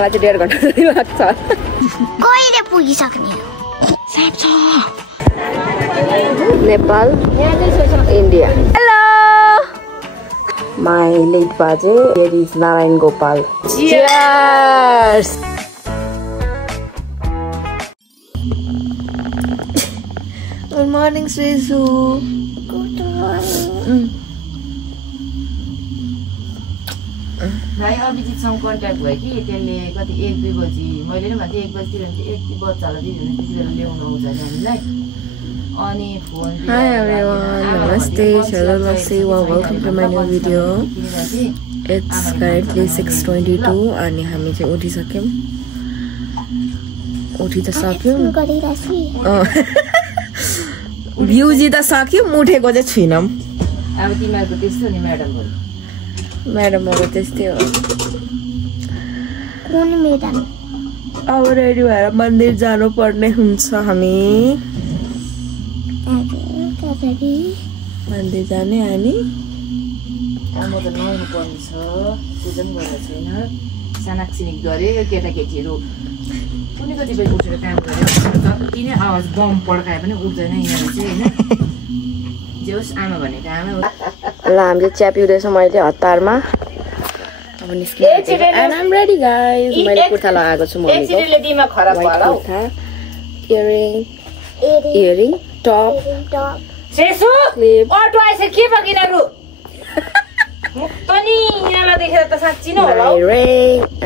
मलाई चाहिँ 1.5 घण्टा जति लाग्छ कहिले पुगिसक्ने साप छ Nepal India hello my late बाजे here is Narayan Gopal cheers good morning Srisu good morning भाइ अभिजितसँग कन्ट्याक्ट भयो कि त्यसले कति 1-2 बजी मैले नि भन्थे 1 बजीतिर एक बच्चालाई दिदिनु त्यतिबेला ल्याउन आउँछ हामीलाई अनि phone Hi everyone, namaste, Shalom, welcome to my new video. It's currently 6:22 अनि हामी चाहिँ उठिसक्यौं उठि त सक्यौं भ्युजी त सक्यौं उठेको चाहिँ छैनौं अब तिमीहरुको त्यस्तो नि म्याडमहरु त्यस्तै हो कुन मैदान अब रेडी भएर मन्दिर जानु पर्ने हुन्छ हामी मन्दिर जाने अनि म त नुहाउनु पर्ने छ पूजन गरेको छैन सानाक्सिनिक गरे यो केटाकेटीहरु कुनै कति बजी उठेर काम गरे जति नै आवाज बम पड्काए पनि उठ्दैन यहाँ चाहिँ हैन जे होस् आमा भनेको आमा ल हामीले चिया पिउँदैछ मैले हतारमा अब निस्किनु and I'm ready guys मैले कुर्ता लगाएको छु मम्मीको एकछिनले दिमा खराब भयो इयरिङ टप सेसु अटो आइछ के बगिनारु मुक्तनी यहाँलाई देखेर त साच्चै नै होला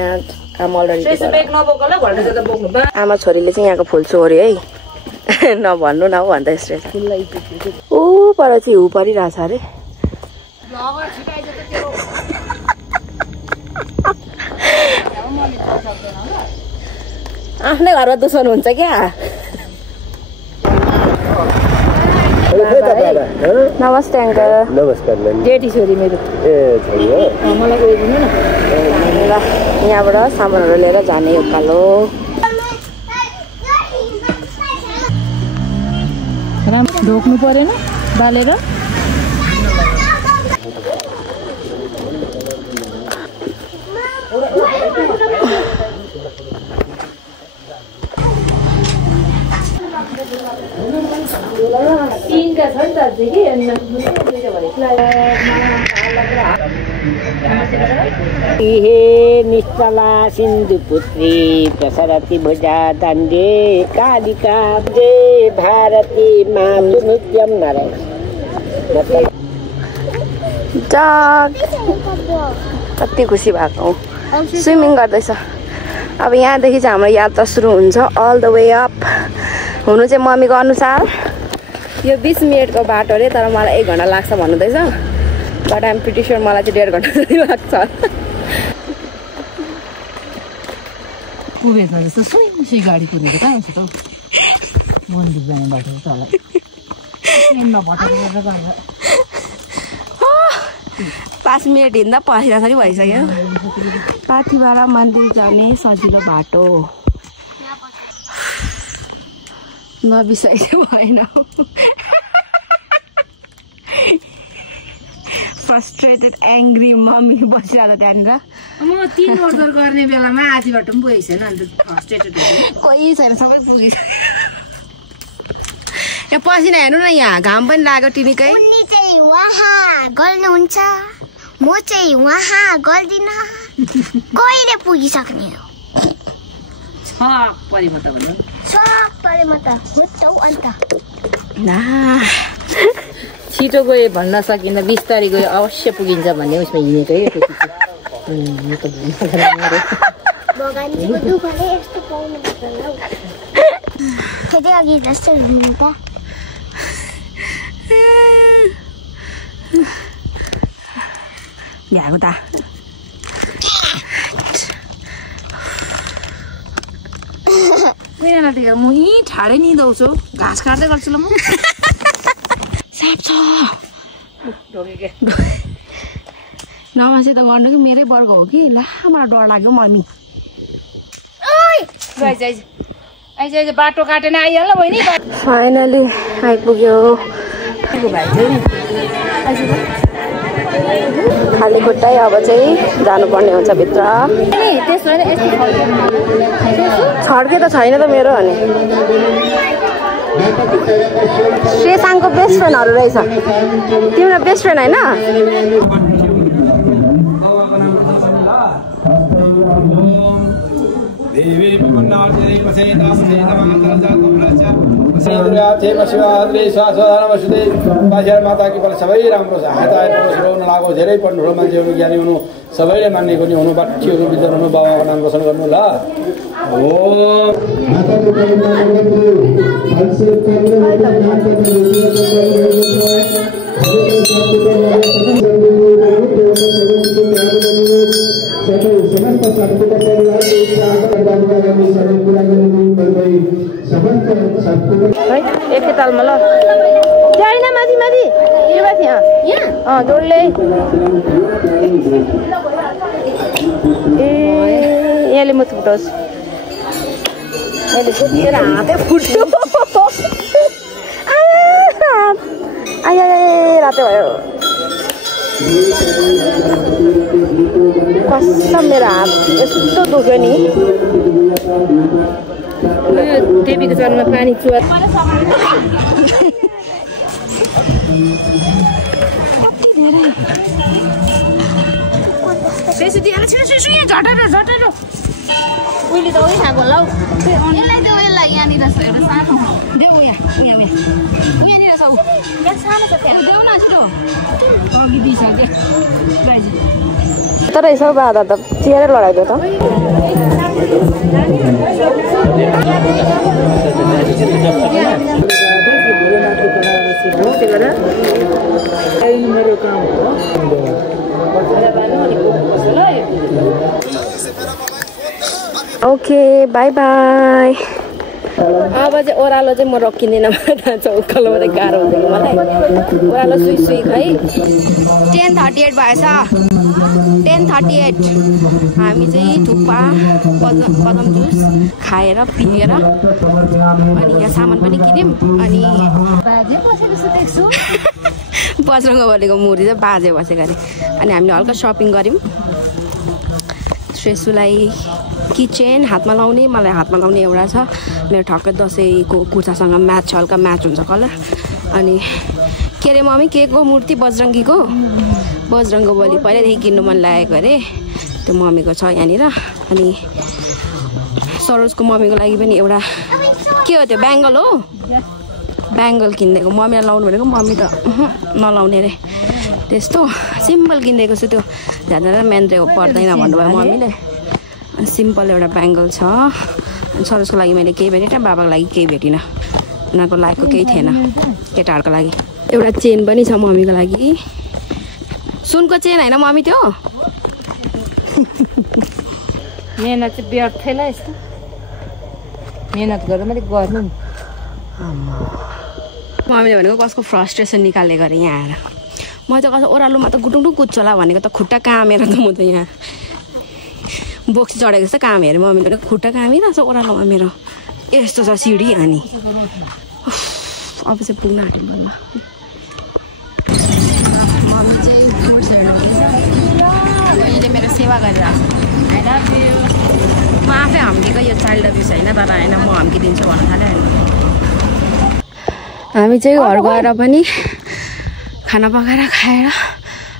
and I'm already सेसु बेग नबोकला भन्नु त बोक्नु बा आमा छोरीले चाहिँ यहाँको फुल चोर्यो है नभन्नु न भन्दा स्ट्रेस ऊ पर चाहिँ हिउँ परिरहेछ अरे आफ्नै घरमा दुश्मन हुन्छ क्या नमस्ते अंकल नमस्कार जेठी छोरी मेरो मलाई उयो दिनु न ल यहाँबाट सामानहरू लिएर जाने उकालो ढोक्नु परेन बालेर तीनका छन् त कि हे निश्चला सिन्धुपुत्री प्रसरति भुजा दण्डे कालिका जय भारती मातु नित्यम नारायण कति खुसी भएको स्विमिङ गर्दैछ अब यहाँदेखि चाहिँ हाम्रो यात्रा सुरु हुन्छ अल द वे अप हुनु चाहिँ मम्मीको अनुसार यो 20 मिनेटको बाटो रे तर मलाई 1 घण्टा लाग्छ भन्नुहुँदैछ बट आइम प्रिटी स्योर मलाई चाहिँ 1.5 घण्टा जति लाग्छ कुबेरमा जस्तो सुई गाडी कुदेको कहाँ हुन्छ त मन्दिर जाने बाटो त होला ट्रेनमा भटकेर गएर 5 मिनट हिँड्दा पसिरासरी भइसक्यो पाथिबाट मन्दिर जाने सजिलो बाटो नबिसाइदियो भएन फ्रस्ट्रेटेड एङ्ग्री मम्मी बसिरहेको त्यहाँनिर म 3 अर्डर गर्ने बेलामा आधी बाटो पनि पुगेको छैन अन्त फ्रस्ट्रेटेड कोही छैन सबै पुगिसक्यो यहाँ पसिना हेर्नु न यहाँ घाम पनि लाग्यो टिनिकै उनी चाहिँ वहाँ गर्नुहुन्छ म चाहिँ वहाँ गर्दिन कहिले पुगिसक्ने छ परिम त भन्नु सब परेमा त हुट्टौ अन्त ना छिटो गयो भन्न सकिन्न 20 तारिक गयो अवश्य पुगिन्छ भन्ने उसमा हिँडेको भगवान्जीको दुःखले यस्तो पाउनु पर्छ फेरि अघि जस्तो हुनु त भ्याएको त मैनालाई देखेर म यहीँ ठाडै निदाउँछु घाँस काट्दै गर्छु ल म साप छ नमासे त गर्नु कि मेरै वर्ग हो कि ला मलाई डर लाग्यो मम्मी आइज बाटो काटेन आइहाल्नु बहिनी फाइनली आइपुग्यो भाइ चाहिँ खाली खुट्टै अब चाहिँ जानुपर्ने हुन्छ भित्र। छड्के त छैन त मेरो अनि श्रेसाङको बेस्ट फ्रेन्डहरू रहेछ। तिम्रो बेस्ट फ्रेन्ड होइन? माताकी बल सबै राम्रो छ। हात आएपछि रोन लागो, धेरै पढ्नु ठुलो मान्छे हुनु, ज्ञानी हुनु, सबैले मान्ने पनि हुनु, बाठी हुनु, विद्वान हुनु, बाबाको नाम रोशन गर्नु ल। एकैतालमा ल होइन माथि माथि यो माथि जोडले यसले म छुट्याउँछु। मैले सोधेर हातै फुट्यो। आया रातै भयो कसम मेरो हात यस्तो दुख्यो नि। देवीको जन्ममा पानी चुवा उहिले त उयो खाएको होला हौ। यसलाई देऊ, यसलाई यहाँनिर छ एउटा सानो देऊ। यहाँनिर छ सानो छ देऊ न छिटो। अघि दिइसक्यो तर यसो बाधा त चियारै लडाइदियो त। Okay by by. अब चाहिँ ओह्रालो चाहिँ म रोकिँदिनँ, जान्छ उकालो मात्रै गाह्रो हुँदैन मलाई। ओह्रालो सुई सुई खै 10:38 भएछ। 10:38 हामी चाहिँ थुक्पा बदाम जुस खाएर पिएर अनि यहाँ सामान पनि किन्यौँ। अनि बजरङ्ग बलीको मुरी चाहिँ बाजे बसेको अरे। अनि हामीले हल्का सपिङ गऱ्यौँ। श्रेसुलाई किचेन हातमा लाउने, मलाई हातमा लाउने एउटा छ। मेरो ठक्कै दसैँको कुर्तासँग म्याच छ, हल्का म्याच हुन्छ कलर। अनि के अरे मम्मी के को मूर्ति? बजरङ्गीको बजरङ्ग बली पहिल्यैदेखि किन्नु मन लागेको अरे, त्यो मम्मीको छ यहाँनिर। अनि सरोजको मम्मीको लागि पनि एउटा के हो त्यो ब्याङ्गल हो, ब्याङ्गल किनिदिएको। मम्मीलाई लाउनु भनेको मम्मी त नलाउने अरे, त्यस्तो सिम्पल किनिदिएको छु। त्यो ज्यादा मेन्द्रे पर्दैन भन्नुभयो मम्मीले। सिम्पल एउटा ब्याङ्गल छ। अनि सरोजको लागि मैले केही भेटेन, बाबाको लागि केही भेटिनँ, उनीहरूको लागेको केही थिएन। केटाहरूको लागि एउटा चेन पनि छ मम्मीको लागि, सुनको चेन होइन मम्मी त्यो। मेहनत चाहिँ व्यर्थै ल, यस्तो मेहनत गरेर मैले गर्नु नि। मम्मीले भनेको कसको फ्रस्ट्रेसन निकालेको अरे यहाँ आएर। म त कसो ओह्रालोमा त गुटुङटुङ कुद्छु होला भनेको त खुट्टा कामेर त म त यहाँ बोक्सी चढेको जस्तो काम हेरेँ। मम्मीले भनेको खुट्टा कामिरहेको छ ओह्रालोमा मेरो, यस्तो छ सिडी। अनि अब चाहिँ पुग्न आँट्यो बोल्न। मम्मी चाहिँ फ्रुट्सहरू अहिले मेरो सेवा गरिरहेको छ। म आफै हम्कीको यो चाइल्ड अब्युस होइन, तर होइन म हम्किदिन्छु भन्नु थाल्यो। हामी चाहिँ घर गएर पनि खाना पकाएर खाएर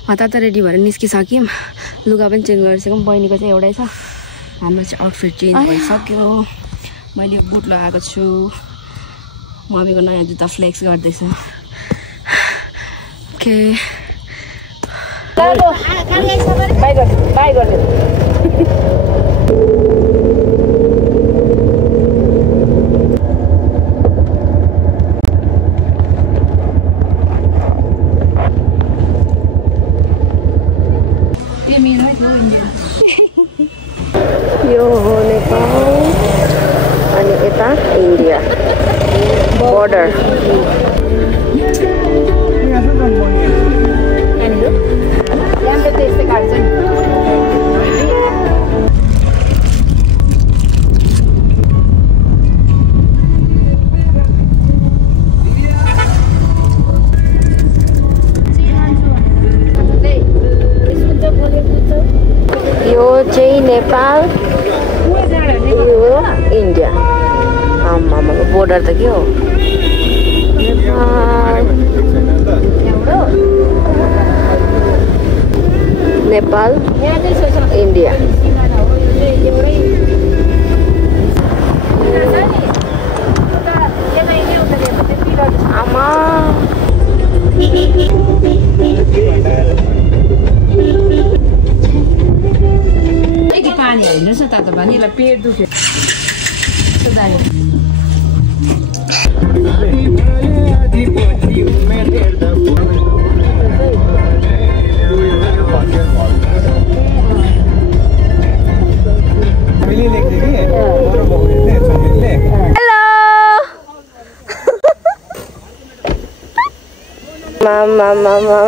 हतार रेडी भएर निस्किसक्यौँ। लुगा पनि चेन्ज गरिसक्यौँ। बहिनीको चाहिँ एउटै छ, हाम्रो चाहिँ आउटफिट चेन्ज भइसक्यो। मैले यो बुट लगाएको छु, मम्मीको नयाँ जुत्ता फ्लेक्स गर्दैछ। ओके बाई गर्नु। यो हो नेपाल अनि यता इन्डिया बोर्डर। त्यस्तै काट्छ नि। इन्डिया आमामा बोर्डर त के हो नेपाल इन्डिया आमा पानी हेर्नुहोस् न तातो पानी यसलाई पेट दुख्यो Mama.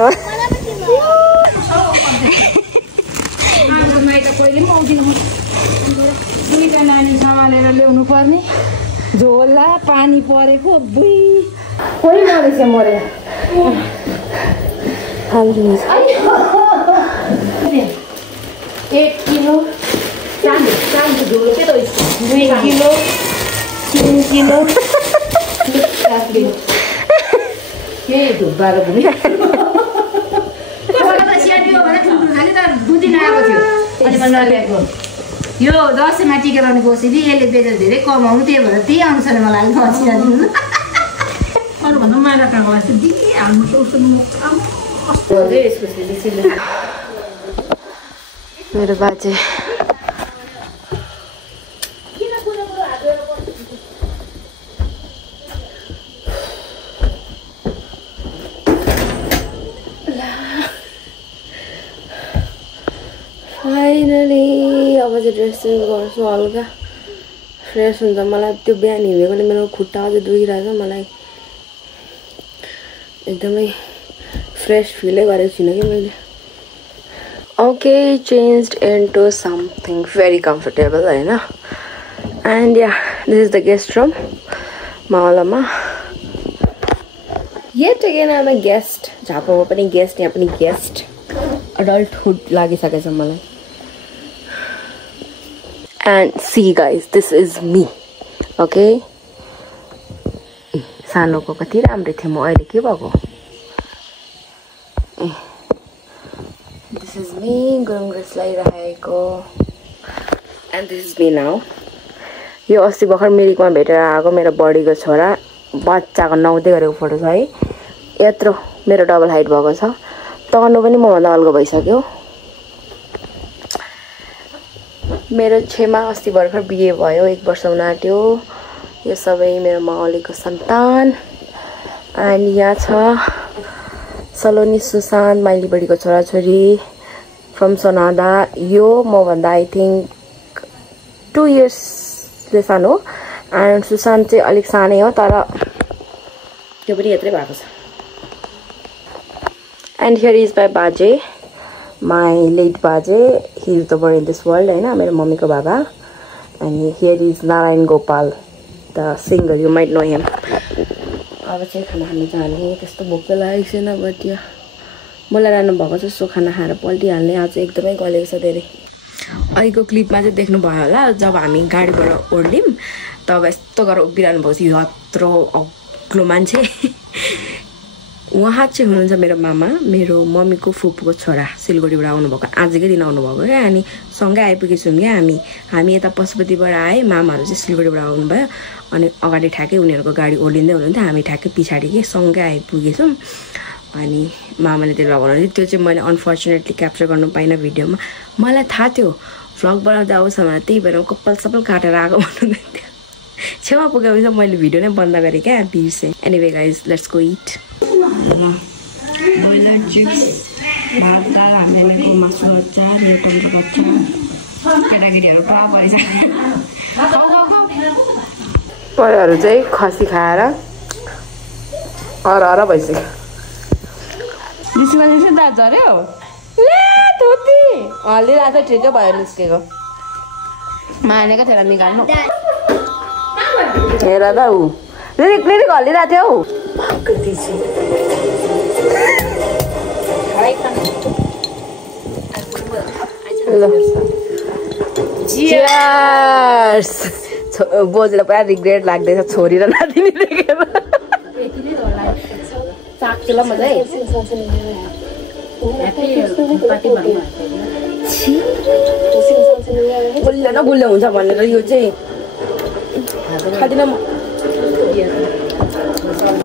दुईटा नानी सम्हालेर ल्याउनु पर्ने झोला पानी परेको बुई कोही मरेछ मरे 1 किलो चाँदो झोलो के त 2 किलो 3 किलो के धुब्बारो घुमे यो दसैँमा टिका लगाउने गोसेली यसले बेचेर धेरै कमाउनु त्यही भएर त्यही अनुसार मलाई नसिया दिनु अरूभन्दा माला कहाँको लाग्छ दिइहाल्नु मेरो बाजे फाइनली अब चाहिँ ड्रेस चेन्ज गर्छु हल्का फ्रेस हुन्छ मलाई त्यो बिहान हिँडेकोले मेरो खुट्टा अझै दुखिरहेछ मलाई एकदमै फ्रेस फिलै गरेको छुइनँ कि मैले okay changed into something very comfortable होइन and yeah this is the guest room मावलामा yet again um a guest झापामा पनि गेस्ट यहाँ पनि गेस्ट adulthood लागिसकेछ मलाई and see guys this is me okay सानोको कति राम्रो थियो म अहिले के भएको this is me Gurung dress लगाइरहेको and this is me now यो अस्ति भर्खर मिरिकमा भेटेर आएको मेरो बडीको छोरा बच्चाको नुहाउँदै गरेको फोटो छ है यत्रो मेरो डबल हाइट भएको छ तर्नु पनि मभन्दा अल्गो भइसक्यो मेरो छेमा अस्ति भर्खर बिहे भयो 1 वर्ष हुन आँट्यो यो सबै मेरो मावलीको सन्तान अनि यहाँ छ सलोनी सुशान्त माइली बडीको छोराछोरी फ्रम सोनादा यो मभन्दा आई थिङ्क 2 इयर्सले सानो एन्ड सुशान्त चाहिँ अलिक सानै हो तर त्यो पनि यत्रै भएको छ And here is my baje, my late baje. He is the one in this world, है ना मेरे मम्मी को बाबा. And here is Narayan Gopal, the singer. You might know him. अब चाहिँ खाना खान जाने त्यस्तो भोक त लागेको छैन बट या मलाई राख्नु भएको जस्तो खाना खाएर पल्टिहाल्ने आज एकदमै गलेको छ धेरै अहिलेको क्लिपमा चाहिँ देख्नु भयो होला जब हामी गाडीबाट ओर्लियौँ तब यस्तो गरेर उभिरहनु भएको थियो यत्रो अग्लो मान्छे उहाँ चाहिँ हुनुहुन्छ मेरो मामा मेरो मम्मीको फुपूको छोरा सिलगढीबाट आउनुभएको आजकै दिन आउनुभएको क्या अनि सँगै आइपुगेछौँ क्या हामी यता पशुपतिबाट आए मामाहरू चाहिँ सिलगढीबाट आउनुभयो अनि अगाडि ठ्याक्कै उनीहरूको गाडी ओर्लिँदै हुनुहुन्थ्यो हामी ठ्याक्कै पछाडि के सँगै आइपुगेछौँ अनि मामाले त्यो लगाउनु त्यो चाहिँ मैले अनफर्चुनेटली क्याप्चर गर्नु पाइनँ भिडियोमा मलाई थाहा थियो भ्लग बनाउँदा आउँछ भनेर त्यही भएर कपाल सबै काटेर आएको भन्नुहुन्थ्यो छेउमा पुगेपछि मैले भिडियो नै बन्द गरेँ क्या बिर्सेँ anyway guys let's go it broiler chips भात दाल हामीको मासु अचार टमाटर अचार केटाकेटीहरू पुरा परिहरू चाहिँ खसी खाएर हर भइसक्यो बिस्कुट दाल झऱ्यो ले धोती हल्लिरहेको छ ठिकै भयो निस्केको मानेको थिएन निकाल्नु हेर त ऊ लिरिक हल्लिरहेको थियो हौ ल चियर्स बोजूलाई पुरा रिग्रेट लाग्दैछ छोरी र नातिनी देखेर चाक्छु ल मजा है गुल्ले न गुल्ले हुन्छ भनेर यो चाहिँ खाँदिनँ म